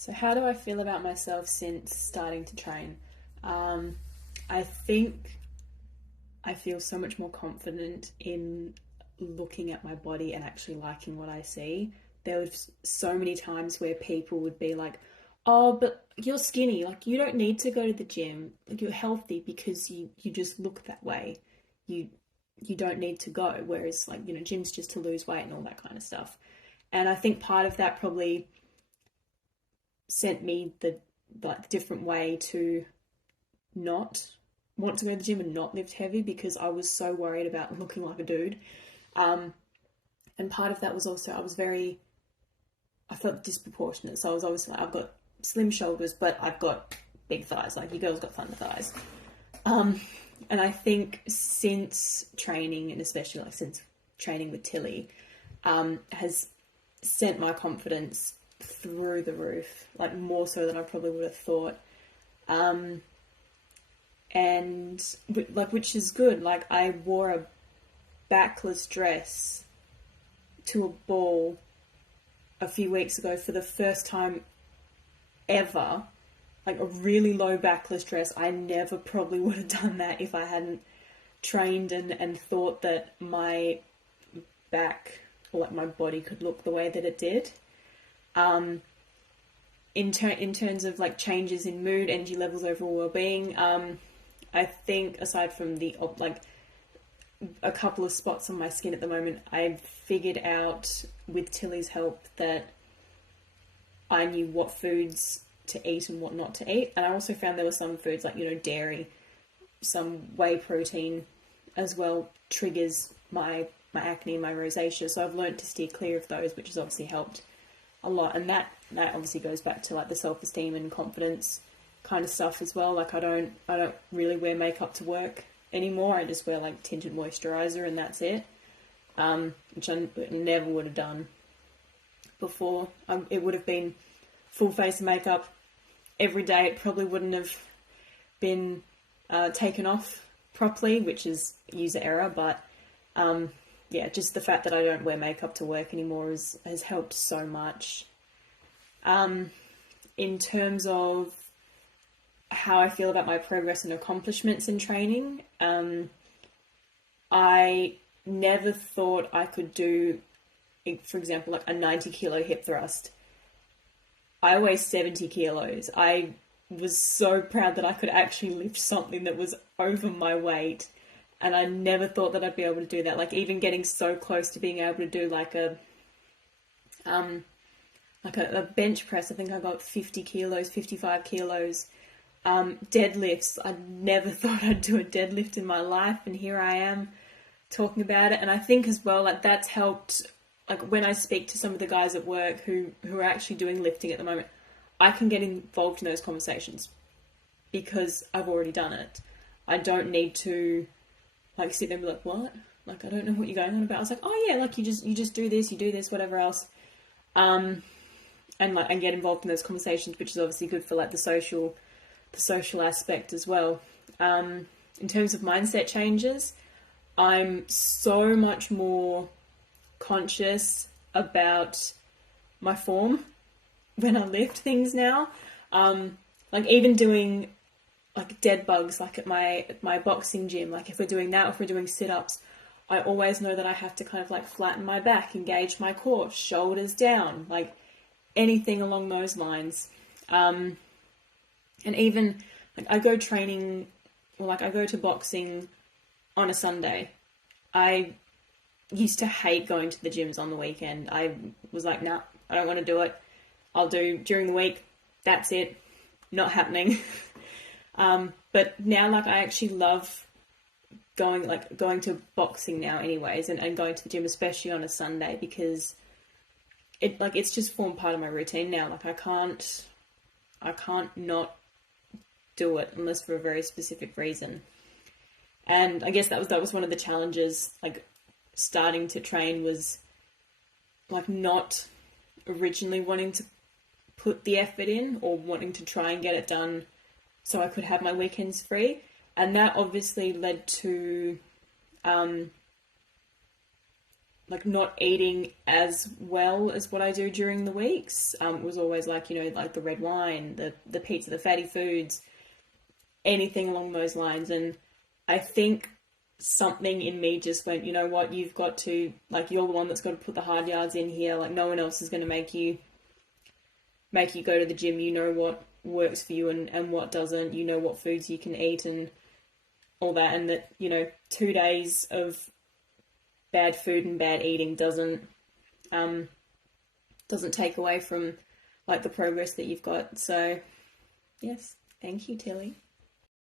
So how do I feel about myself since starting to train? Um, I think I feel so much more confident in looking at my body and actually liking what I see. There was so many times where people would be like, "Oh, but you're skinny. Like you don't need to go to the gym. Like you're healthy because you just look that way. You you don't need to go." Whereas like, gym's just to lose weight and all that kind of stuff. And I think part of that probably sent me the like different way to not want to go to the gym and not lift heavy because I was so worried about looking like a dude. Um, and part of that was also I felt disproportionate. So I was always like, I've got slim shoulders, but I've got big thighs. Like, your girl's got thunder thighs. Um, and I think since training, and especially like since training with Tilly, has sent my confidence through the roof, like more so than I probably would have thought. Um, and like, which is good. Like, I wore a backless dress to a ball a few weeks ago for the first time ever. Like a really low backless dress. I never probably would have done that if I hadn't trained and thought that my back or like my body could look the way that it did. Um, in terms of like changes in mood, energy levels, overall well-being, I think aside from the like a couple of spots on my skin at the moment, I've figured out with Tilly's help that I knew what foods to eat and what not to eat. And I also found there were some foods like, dairy, some whey protein as well triggers my acne and my rosacea. So I've learned to steer clear of those, which has obviously helped a lot. And that obviously goes back to like the self-esteem and confidence kind of stuff as well. Like I don't really wear makeup to work anymore. I just wear like tinted moisturizer and that's it. Which I never would have done before. It would have been full face makeup every day. It probably wouldn't have been taken off properly, which is user error. But yeah, just the fact that I don't wear makeup to work anymore has helped so much. In terms of how I feel about my progress and accomplishments in training, I never thought I could do, for example, like a 90 kilo hip thrust. I weigh 70 kilos. I was so proud that I could actually lift something that was over my weight. And I never thought that I'd be able to do that. Like even getting so close to being able to do like a bench press. I think I got 50 kilos, 55 kilos. Deadlifts. I never thought I'd do a deadlift in my life. And here I am talking about it. And I think as well, like that's helped. Like when I speak to some of the guys at work who are actually doing lifting at the moment, I can get involved in those conversations because I've already done it. I don't need to like sit there and be like, what? Like, I don't know what you're going on about. I was like, oh yeah, like you just do this, you do this, whatever else. And get involved in those conversations, which is obviously good for like the social aspect as well. In terms of mindset changes, I'm so much more conscious about my form when I lift things now. Like even doing like dead bugs, like at my boxing gym, like if we're doing that, if we're doing sit-ups, I always know that I have to kind of like flatten my back, engage my core, shoulders down, like anything along those lines. And even like I go training, or like I go to boxing on a Sunday. I used to hate going to the gyms on the weekend. I was like, nah, I don't want to do it. I'll do during the week. That's it. Not happening. But now, like, I actually love going to boxing now anyways, and going to the gym, especially on a Sunday, because it's just formed part of my routine now. Like I can't not do it unless for a very specific reason. And I guess that was one of the challenges, like starting to train, was like not originally wanting to put the effort in or wanting to try and get it done so I could have my weekends free. And that obviously led to like not eating as well as what I do during the weeks. It was always like, you know, like the red wine, the pizza, the fatty foods, anything along those lines. And I think something in me just went, you know what, you've got to, like, you're the one that's got to put the hard yards in here. Like, no one else is going to make you go to the gym. You know what works for you and what doesn't. You know what foods you can eat and all that. And that, you know, 2 days of bad food and bad eating doesn't take away from like the progress that you've got. So yes, thank you, Tilly.